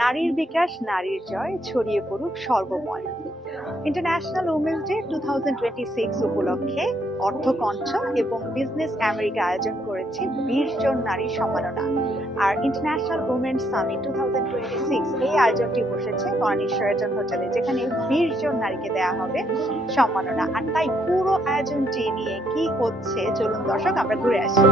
নারীর বিকাশ, নারীর জয়, ছড়িয়ে পড়ুক সর্বময়। ইন্টারন্যাশনাল উমেন্স ডে 2026 উপলক্ষে অর্থকণ্ঠ এবং বিজনেস আমেরিকা আয়োজন করেছে 20 জন নারী সম্মাননা। আর ইন্টারন্যাশনাল উমেন্স সামিট 2026 এই আয়োজনটি বসেছে বনানী শেরাটন হোটেলে, যেখানে 20 জন নারীকে দেয়া হবে সম্মাননা। আর তাই পুরো আয়োজনটি নিয়ে কি হচ্ছে, চলুন দর্শক আমরা ঘুরে আসি।